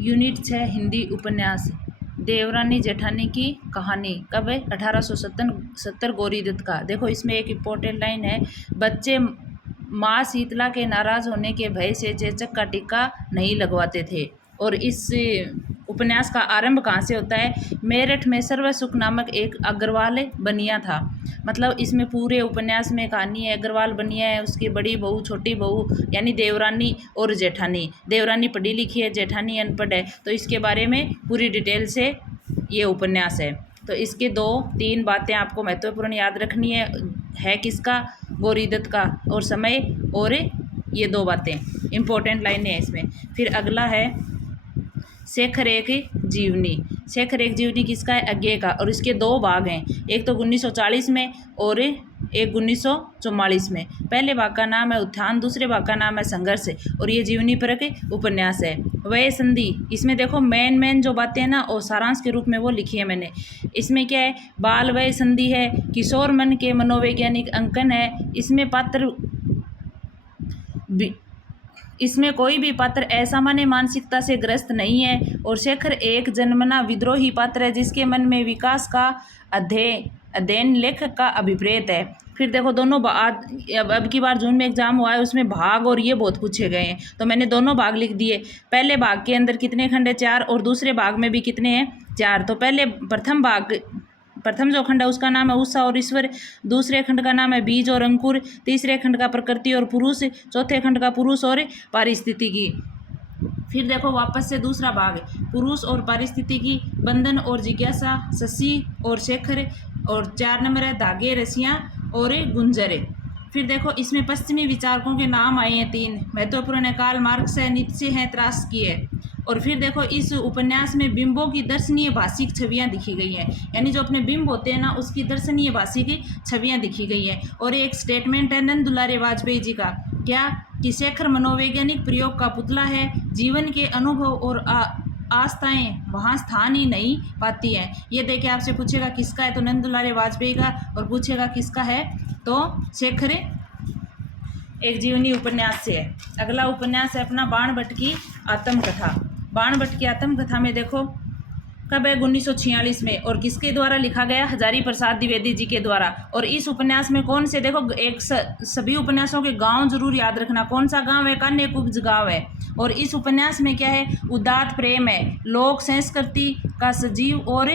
Unit 6 Hindi उपन्यास देवरानी जेठानी की कहानी। कब है? 1870 गौरी दत्त का। देखो इसमें एक इम्पोर्टेंट लाइन है, बच्चे माँ शीतला के नाराज होने के भय से चेचक का टीका नहीं लगवाते थे। और इस उपन्यास का आरंभ कहाँ से होता है? मेरठ में सर्वसुख नामक एक अग्रवाल बनिया था। मतलब इसमें पूरे उपन्यास में कहानी है, अग्रवाल बनिया है, उसकी बड़ी बहू छोटी बहू यानी देवरानी और जेठानी। देवरानी पढ़ी लिखी है, जेठानी अनपढ़ है। तो इसके बारे में पूरी डिटेल से ये उपन्यास है। तो इसके 2-3 बातें आपको महत्वपूर्ण याद रखनी है किसका? गौरी दत्त का। और समय और ये 2 बातें इम्पोर्टेंट लाइनें हैं इसमें। फिर अगला है शेखर एक जीवनी। शेखर एक जीवनी किसका है? अज्ञे का। और इसके 2 भाग हैं, एक तो 1940 में और एक 1944 में। पहले भाग का नाम है उत्थान, दूसरे भाग का नाम है संघर्ष। और ये जीवनी परक उपन्यास है। वह संधि, इसमें देखो मेन जो बातें हैं ना और सारांश के रूप में वो लिखी है मैंने। इसमें क्या है? बाल वय संधि है, किशोर मन के मनोवैज्ञानिक अंकन है। इसमें कोई भी पात्र असामान्य मानसिकता से ग्रस्त नहीं है। और शेखर एक जन्मना विद्रोही पात्र है जिसके मन में विकास का अध्ययन लेखक का अभिप्रेत है। फिर देखो दोनों अब की बार जून में एग्जाम हुआ है, उसमें भाग और ये बहुत पूछे गए हैं, तो मैंने दोनों भाग लिख दिए। पहले भाग के अंदर कितने खंड है? 4। और दूसरे भाग में भी कितने हैं? 4। तो प्रथम जो खंड है उसका नाम है उषा और ईश्वर, दूसरे खंड का नाम है बीज और अंकुर, तीसरे खंड का प्रकृति और पुरुष, चौथे खंड का पुरुष और पारिस्थितिकी। फिर देखो वापस से दूसरा भाग, पुरुष और पारिस्थितिकी, बंधन और जिज्ञासा, शशि और शेखर। और 4 नंबर है धागे, रस्सियाँ और गुंजर। फिर देखो इसमें पश्चिमी विचारकों के नाम आए हैं 3 महत्वपूर्ण है, कार्ल मार्क्स है, नीत्शे है, त्रास्की है। और फिर देखो इस उपन्यास में बिंबों की दर्शनीय भाषिक छवियां दिखी गई हैं, यानी जो अपने बिंब होते हैं ना उसकी दर्शनीय भाषिक छवियां दिखी गई हैं। और एक स्टेटमेंट है नंद दुलारे वाजपेयी जी का, क्या कि शेखर मनोवैज्ञानिक प्रयोग का पुतला है, जीवन के अनुभव और आस्थाएं वहाँ स्थान ही नहीं पाती हैं। ये देखे आपसे पूछेगा किसका है, तो नंद दुलारे वाजपेयी का। और पूछेगा किसका है, तो शेखर एक जीवनी उपन्यास से है। अगला उपन्यास है अपना बाणभट्ट की आत्मकथा। बाणभट्ट की आत्मकथा में देखो कब है? 1946 में। और किसके द्वारा लिखा गया? हजारी प्रसाद द्विवेदी जी के द्वारा। और इस उपन्यास में कौन से, देखो एक सभी उपन्यासों के गांव जरूर याद रखना, कौन सा गांव है? कान्य कुब्ज गांव है। और इस उपन्यास में क्या है? उदात्त प्रेम है, लोक संस्कृति का सजीव और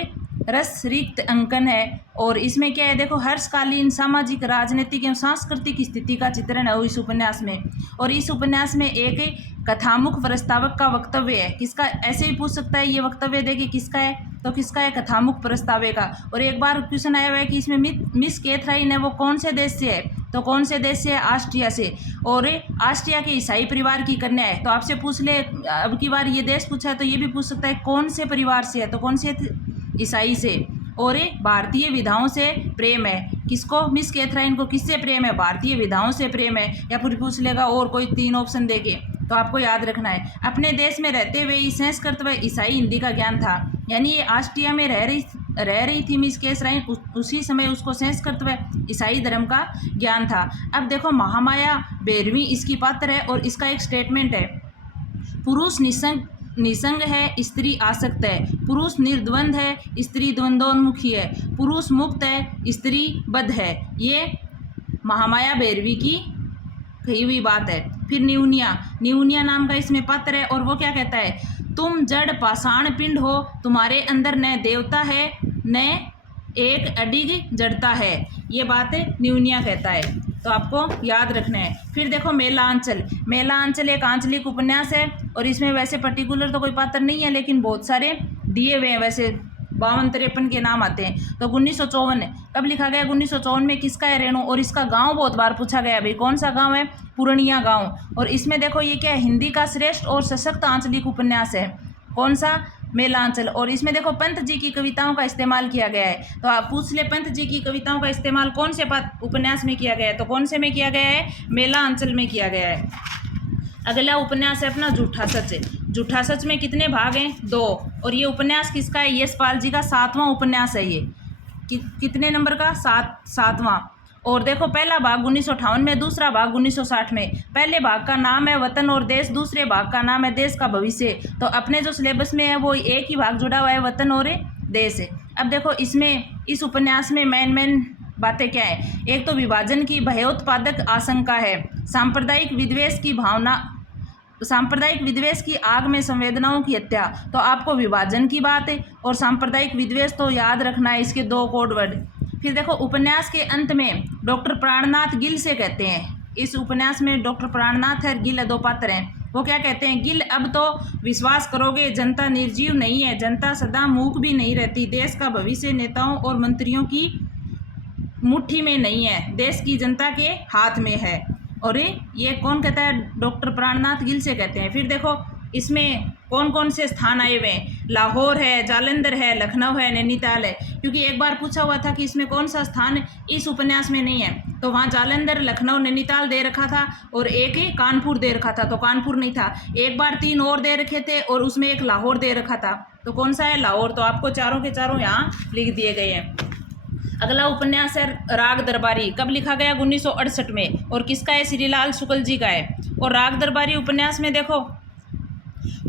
रस रिक्त अंकन है। और इसमें क्या है? देखो हर्षकालीन सामाजिक, राजनीतिक एवं सांस्कृतिक स्थिति का चित्रण है इस उपन्यास में। और इस उपन्यास में एक कथामुख प्रस्तावक का वक्तव्य है। किसका? ऐसे ही पूछ सकता है ये वक्तव्य देखिए किसका है, तो किसका है? कथामुख प्रस्तावक का। और एक बार क्वेश्चन आया हुआ है कि इसमें मिस कैथरीन है वो कौन से देश से है, तो कौन से देश से है? ऑस्ट्रिया से। और ऑस्ट्रिया के ईसाई परिवार की कन्या है। तो आपसे पूछ ले, अब की बार ये देश पूछा है तो ये भी पूछ सकता है कौन से परिवार से है, तो कौन से? ईसाई से। और भारतीय विधाओं से प्रेम है। किसको? मिस कैथरीन को किससे प्रेम है? भारतीय विधाओं से प्रेम है। या फिर पूछ लेगा और कोई 3 ऑप्शन देके, तो आपको याद रखना है अपने देश में रहते हुए संस्कृत व ईसाई हिंदी का ज्ञान था। यानी ये ऑस्ट्रिया में रह रही थी मिस कैथरीन, उसी समय उसको संस्कृत व ईसाई धर्म का ज्ञान था। अब देखो महामाया भैरवी इसकी पात्र है और इसका एक स्टेटमेंट है, पुरुष निसंग है, स्त्री आसक्त है, पुरुष निर्द्वंद है, स्त्री द्वंद्वोन्मुखी है, पुरुष मुक्त है, स्त्री बद्ध है। ये महामाया भैरवी की कही हुई बात है। फिर निउनिया नाम का इसमें पात्र है। और वो क्या कहता है? तुम जड़ पाषाण पिंड हो, तुम्हारे अंदर न देवता है न एक अडिग जड़ता है। ये बात निउनिया कहता है, तो आपको याद रखना है। फिर देखो मेला आंचल एक आंचलिक उपन्यास है। और इसमें वैसे पर्टिकुलर तो कोई पात्र नहीं है, लेकिन बहुत सारे दिए हुए हैं, वैसे 52-53 के नाम आते हैं। तो 1954 कब लिखा गया? 1954 में। किसका है? रेणु। और इसका गांव बहुत बार पूछा गया भाई, कौन सा गांव है? पूर्णिया गांव। और इसमें देखो ये क्या है? हिंदी का श्रेष्ठ और सशक्त आंचलिक उपन्यास है। कौन सा? मेलांचल। और इसमें देखो पंत जी की कविताओं का इस्तेमाल किया गया है। तो आप पूछ ले पंत जी की कविताओं का इस्तेमाल कौन से उपन्यास में किया गया है, तो कौन से में किया गया है? मेलांचल में किया गया है। अगला उपन्यास है अपना झूठा सच। झूठा सच में कितने भाग हैं? 2। और ये उपन्यास किसका है? यशपाल जी का 7वां उपन्यास है ये। कितने नंबर का? 7वां। और देखो पहला भाग 1958 में, दूसरा भाग 1960 में। पहले भाग का नाम है वतन और देश, दूसरे भाग का नाम है देश का भविष्य। तो अपने जो सिलेबस में है वो एक ही भाग जुड़ा हुआ है, वतन और देश। अब देखो इसमें इस उपन्यास में मेन बातें क्या है। एक तो विभाजन की भयोत्पादक आशंका है, सांप्रदायिक विद्वेष की भावना, सांप्रदायिक विद्वेष की आग में संवेदनाओं की हत्या। तो आपको विभाजन की बात है और सांप्रदायिक विद्वेष तो याद रखना है, इसके दो कोड वर्ड। फिर देखो उपन्यास के अंत में डॉक्टर प्राणनाथ गिल से कहते हैं, इस उपन्यास में डॉक्टर प्राणनाथ और गिल दो पात्र हैं। वो क्या कहते हैं, गिल अब तो विश्वास करोगे जनता निर्जीव नहीं है, जनता सदा मूक भी नहीं रहती, देश का भविष्य नेताओं और मंत्रियों की मुट्ठी में नहीं है, देश की जनता के हाथ में है। और ये कौन कहता है, डॉक्टर प्राणनाथ गिल से कहते हैं। फिर देखो इसमें कौन कौन से स्थान आए हुए हैं, लाहौर है, जालंधर है, लखनऊ है, नैनीताल है। क्योंकि एक बार पूछा हुआ था कि इसमें कौन सा स्थान इस उपन्यास में नहीं है, तो वहाँ जालंधर, लखनऊ, नैनीताल दे रखा था और एक ही कानपुर दे रखा था, तो कानपुर नहीं था। एक बार 3 और दे रखे थे और उसमें एक लाहौर दे रखा था, तो कौन सा है, लाहौर। तो आपको चारों के चारों यहाँ लिख दिए गए हैं। अगला उपन्यास है राग दरबारी, कब लिखा गया, 1968 में, और किसका है, श्रीलाल शुक्ल जी का है। और राग दरबारी उपन्यास में देखो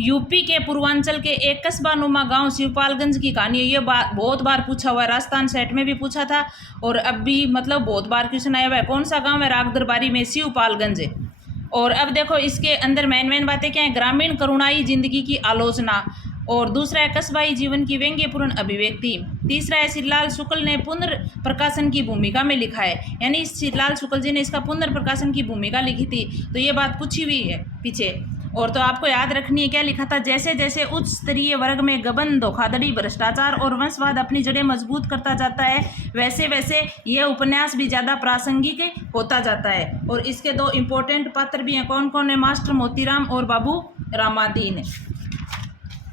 यूपी के पूर्वांचल के एक कस्बा नुमा गांव शिवपालगंज की कहानी है। ये बहुत बार पूछा हुआ है, राजस्थान सेट में भी पूछा था और अब भी मतलब बहुत बार क्वेश्चन आया हुआ है। कौन सा गांव है, राग दरबारी में शिवपालगंज है। और अब देखो इसके अंदर मेन बातें क्या है, ग्रामीण करुणाई जिंदगी की आलोचना, और दूसरा है कस्बाई जीवन की व्यंग्यपूर्ण अभिव्यक्ति, तीसरा है श्रीलाल शुक्ल ने पुनर्प्रकाशन की भूमिका में लिखा है, यानी श्रीलाल शुक्ल जी ने इसका पुनर्प्रकाशन की भूमिका लिखी थी। तो ये बात पूछी हुई है पीछे। और तो आपको याद रखनी है क्या लिखा था, जैसे जैसे उच्च स्तरीय वर्ग में गबन, धोखाधड़ी, भ्रष्टाचार और वंशवाद अपनी जड़ें मजबूत करता जाता है, वैसे वैसे यह उपन्यास भी ज़्यादा प्रासंगिक होता जाता है। और इसके 2 इम्पोर्टेंट पात्र भी हैं, कौन कौन है, मास्टर मोतीराम और बाबू रामादीन।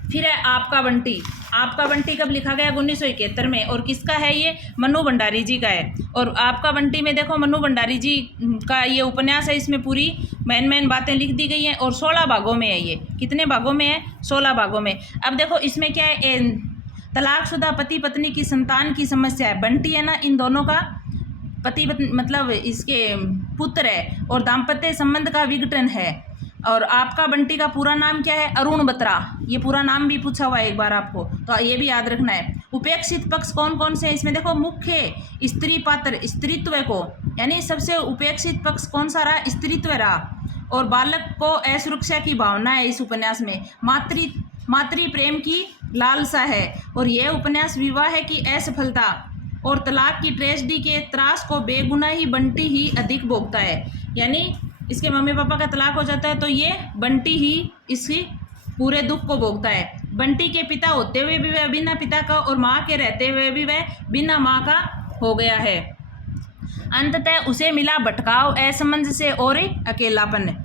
फिर है आपका बंटी, आपका बंटी कब लिखा गया, 1971 में, और किसका है ये, मनु भंडारी जी का है। और आपका बंटी में देखो मनु भंडारी जी का ये उपन्यास है, इसमें पूरी मेन बातें लिख दी गई हैं और 16 भागों में है। ये कितने भागों में है, 16 भागों में। अब देखो इसमें क्या है, तलाकशुदा पति पत्नी की संतान की समस्या है। बंटी है ना, इन दोनों का पति मतलब इसके पुत्र है और दाम्पत्य संबंध का विघटन है। और आपका बंटी का पूरा नाम क्या है, अरुण बत्रा, ये पूरा नाम भी पूछा हुआ है एक बार आपको, तो ये भी याद रखना है। उपेक्षित पक्ष कौन कौन से हैं इसमें, देखो मुख्य स्त्री पात्र स्त्रीत्व को, यानी सबसे उपेक्षित पक्ष कौन सा रहा, स्त्रीत्व रहा। और बालक को असुरक्षा की भावना है इस उपन्यास में, मातृ प्रेम की लालसा है। और यह उपन्यास विवाह की असफलता और तलाक की ट्रेजेडी के त्रास को बेगुना ही बंटी ही अधिक भोगता है, यानी इसके मम्मी पापा का तलाक हो जाता है तो ये बंटी ही इसकी पूरे दुख को भोगता है। बंटी के पिता होते हुए भी वह बिना पिता का और माँ के रहते हुए भी वह बिना माँ का हो गया है। अंततः उसे मिला भटकाव, असमंजस से और अकेलापन।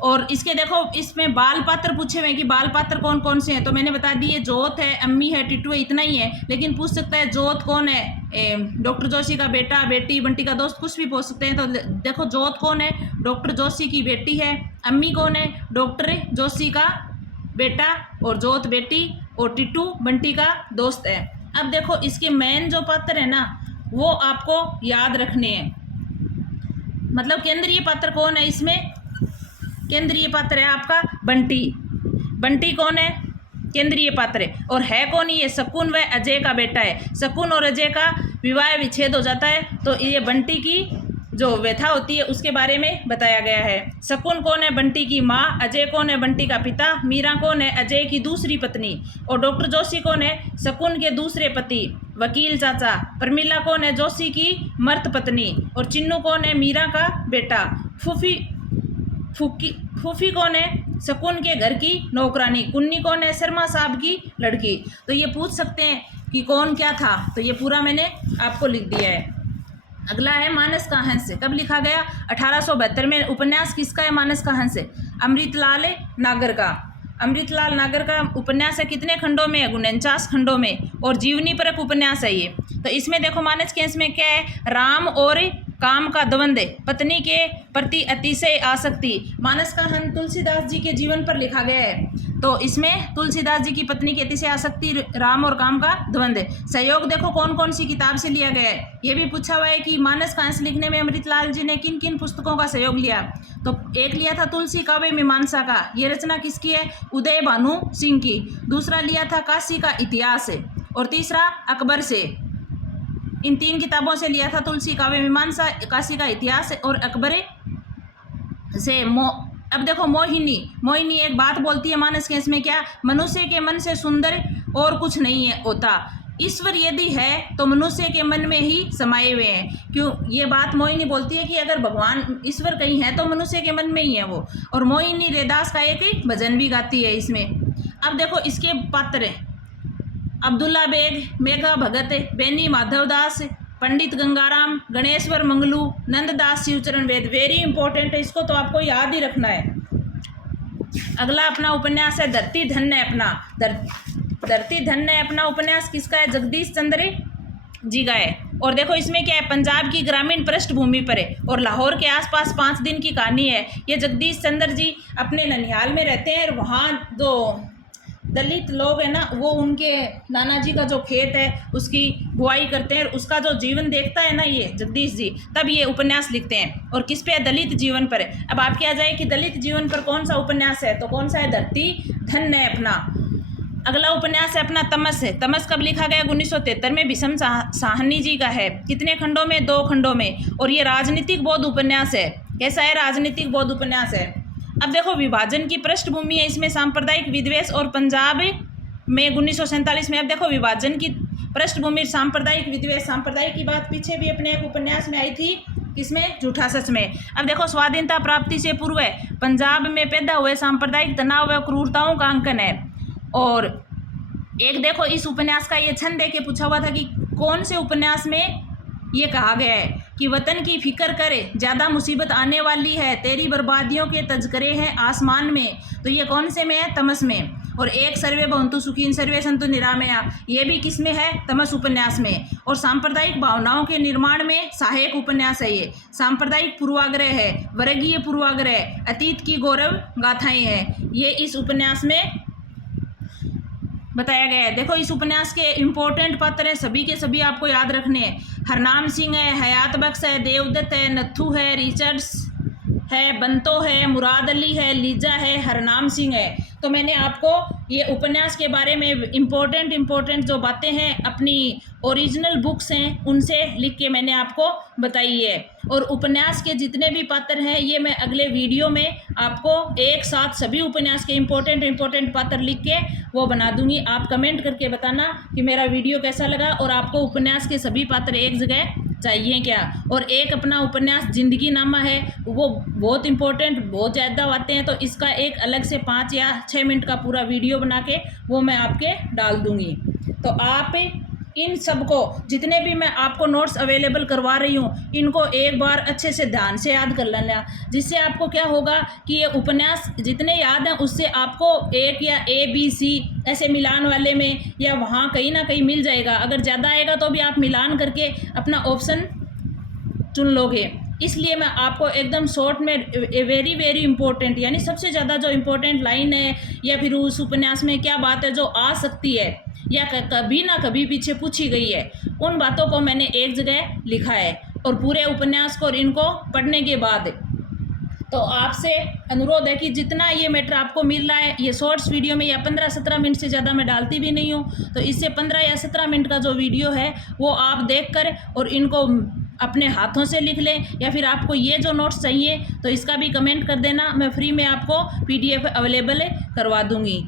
और इसके देखो इसमें बाल पात्र पूछे हुए हैं कि बाल पात्र कौन कौन से हैं, तो मैंने बता दी है, जोत है, अम्मी है, टिट्टू है, इतना ही है। लेकिन पूछ सकता है जोत कौन है, डॉक्टर जोशी का बेटा, बेटी, बंटी का दोस्त, कुछ भी पूछ सकते हैं। तो देखो जोत कौन है, डॉक्टर जोशी की बेटी है। अम्मी कौन है, डॉक्टर जोशी का बेटा और जोत बेटी, और टिट्टू बंटी का दोस्त है। अब देखो इसके मेन जो पात्र है ना वो आपको याद रखने हैं, मतलब केंद्रीय पात्र कौन है इसमें, केंद्रीय पात्र है आपका बंटी। बंटी कौन है, केंद्रीय पात्र है। और है कौन ये, शकुन व अजय का बेटा है। शकुन और अजय का विवाह विच्छेद हो जाता है तो ये बंटी की जो व्यथा होती है उसके बारे में बताया गया है। शकुन कौन है, बंटी की माँ। अजय कौन है, बंटी का पिता। मीरा कौन है, अजय की दूसरी पत्नी। और डॉक्टर जोशी कौन है, शकुन के दूसरे पति, वकील चाचा। प्रमिला कौन है, जोशी की मर्द पत्नी। और चिन्नू कौन है, मीरा का बेटा। फूफी कौन है, शकुन के घर की नौकरानी। कुन्नी कौन है, शर्मा साहब की लड़की। तो ये पूछ सकते हैं कि कौन क्या था, तो ये पूरा मैंने आपको लिख दिया है। अगला है मानस का हंस, कब लिखा गया, 1872 में। उपन्यास किसका है, मानस का हंस, अमृतलाल नागर का। अमृतलाल नागर का उपन्यास है, कितने खंडों में है, 49 खंडों में, और जीवनी परक उपन्यास है ये। तो इसमें देखो मानस के हंस में क्या है, राम और काम का द्वंद्व, पत्नी के प्रति अतिशय आसक्ति। मानस का हंस तुलसीदास जी के जीवन पर लिखा गया है। तो इसमें तुलसीदास जी की पत्नी की अतिशय आसक्ति, राम और काम का द्वंद्व। सहयोग देखो कौन कौन सी किताब से लिया गया है, ये भी पूछा हुआ है कि मानस का अंश लिखने में अमृतलाल जी ने किन किन पुस्तकों का सहयोग लिया। तो एक लिया था तुलसी काव्य मीमांसा का, ये रचना किसकी है, उदय भानु सिंह की। दूसरा लिया था काशी का इतिहास, और तीसरा अकबर से। इन 3 किताबों से लिया था तुलसी काव्य मीमांसा, काशी का इतिहास और अकबर से। अब देखो मोहिनी एक बात बोलती है मानस के इसमें, क्या, मनुष्य के मन से सुंदर और कुछ नहीं है होता, ईश्वर यदि है तो मनुष्य के मन में ही समाये हुए हैं। क्यों ये बात मोहिनी बोलती है कि अगर भगवान ईश्वर कहीं है तो मनुष्य के मन में ही है वो। और मोहिनी रैदास का एक भजन भी गाती है इसमें। अब देखो इसके पात्र, अब्दुल्ला बेग, मेघा भगत, बेनी माधवदास, पंडित गंगाराम, गणेश्वर मंगलू, नंददास शिवचरण वेद। वेरी इंपॉर्टेंट है, इसको तो आपको याद ही रखना है। अगला अपना उपन्यास है धरती धन्य है अपना। धरती धन्य है अपना उपन्यास किसका है, जगदीश चंद्र जी का है। और देखो इसमें क्या है, पंजाब की ग्रामीण पृष्ठभूमि पर है और लाहौर के आसपास 5 दिन की कहानी है। ये जगदीश चंद्र जी अपने ननिहाल में रहते हैं और वहाँ जो दलित लोग हैं ना, वो उनके नाना जी का जो खेत है उसकी बुआई करते हैं, उसका जो जीवन देखता है ना ये जगदीश जी, तब ये उपन्यास लिखते हैं। और किस पे है, दलित जीवन पर है। अब आपके आ जाए कि दलित जीवन पर कौन सा उपन्यास है, तो कौन सा है, धरती धन्य है अपना। अगला उपन्यास है अपना तमस है। तमस कब लिखा गया, 1973 में भीषम साहनी जी का है। कितने खंडों में, 2 खंडों में। और ये राजनीतिक बौद्ध उपन्यास है। कैसा है, राजनीतिक बौद्ध उपन्यास है। अब देखो विभाजन की पृष्ठभूमि है इसमें, सांप्रदायिक विद्वेष और पंजाब में 1947 में। अब देखो विभाजन की पृष्ठभूमि सांप्रदायिक विद्वेष, सांप्रदायिक की बात पीछे भी अपने एक उपन्यास में आई थी, किसमें, झूठा सच में। अब देखो स्वाधीनता प्राप्ति से पूर्व पंजाब में पैदा हुए सांप्रदायिक तनाव व क्रूरताओं का अंकन है। और एक देखो इस उपन्यास का ये छंद दे के पूछा हुआ था कि कौन से उपन्यास में ये कहा गया है कि वतन की फिक्र करे, ज़्यादा मुसीबत आने वाली है, तेरी बर्बादियों के तज़करे हैं आसमान में। तो ये कौन से में है, तमस में। और एक सर्वे भवन्तु सुखीन सर्वे सन्तु निरामया, ये भी किस में है, तमस उपन्यास में। और सांप्रदायिक भावनाओं के निर्माण में सहायक उपन्यास है ये। सांप्रदायिक पूर्वाग्रह है, वर्गीय पूर्वाग्रह, अतीत की गौरव गाथाएं हैं, ये इस उपन्यास में बताया गया है। देखो इस उपन्यास के इम्पोर्टेंट पात्र हैं, सभी के सभी आपको याद रखने हैं। हरनाम सिंह है, हयात बख्श है, देवदत्त है, नत्थू है, रिचर्ड्स है, बंतो है, मुराद अली है, लीजा है, हरनाम सिंह है। तो मैंने आपको ये उपन्यास के बारे में इम्पोर्टेंट जो बातें हैं अपनी ओरिजिनल बुक्स हैं उनसे लिख के मैंने आपको बताई है। और उपन्यास के जितने भी पात्र हैं ये मैं अगले वीडियो में आपको एक साथ सभी उपन्यास के इम्पोर्टेंट पात्र लिख के वो बना दूंगी। आप कमेंट करके बताना कि मेरा वीडियो कैसा लगा और आपको उपन्यास के सभी पात्र एक जगह चाहिए क्या। और एक अपना उपन्यास जिंदगी नामा है, वो बहुत इम्पोर्टेंट, बहुत ज़्यादा बातें हैं, तो इसका एक अलग से 5 या 6 मिनट का पूरा वीडियो बना के वो मैं आपके डाल दूंगी। तो आप इन सब को जितने भी मैं आपको नोट्स अवेलेबल करवा रही हूँ इनको एक बार अच्छे से ध्यान से याद कर लेना, जिससे आपको क्या होगा कि ये उपन्यास जितने याद हैं उससे आपको एक या ABC ऐसे मिलान वाले में या वहाँ कहीं ना कहीं मिल जाएगा। अगर ज़्यादा आएगा तो भी आप मिलान करके अपना ऑप्शन चुन लोगे। इसलिए मैं आपको एकदम शॉर्ट में वेरी इंपॉर्टेंट यानी सबसे ज़्यादा जो इम्पोर्टेंट लाइन है या फिर उस उपन्यास में क्या बात है जो आ सकती है या कभी ना कभी पीछे पूछी गई है, उन बातों को मैंने एक जगह लिखा है। और पूरे उपन्यास को और इनको पढ़ने के बाद तो आपसे अनुरोध है कि जितना ये मैटर आपको मिल रहा है ये शॉर्ट्स वीडियो में या 15-17 मिनट से ज़्यादा मैं डालती भी नहीं हूँ, तो इससे 15 या 17 मिनट का जो वीडियो है वो आप देखकर और इनको अपने हाथों से लिख लें। या फिर आपको ये जो नोट्स चाहिए तो इसका भी कमेंट कर देना, मैं फ्री में आपको PDF अवेलेबल करवा दूँगी।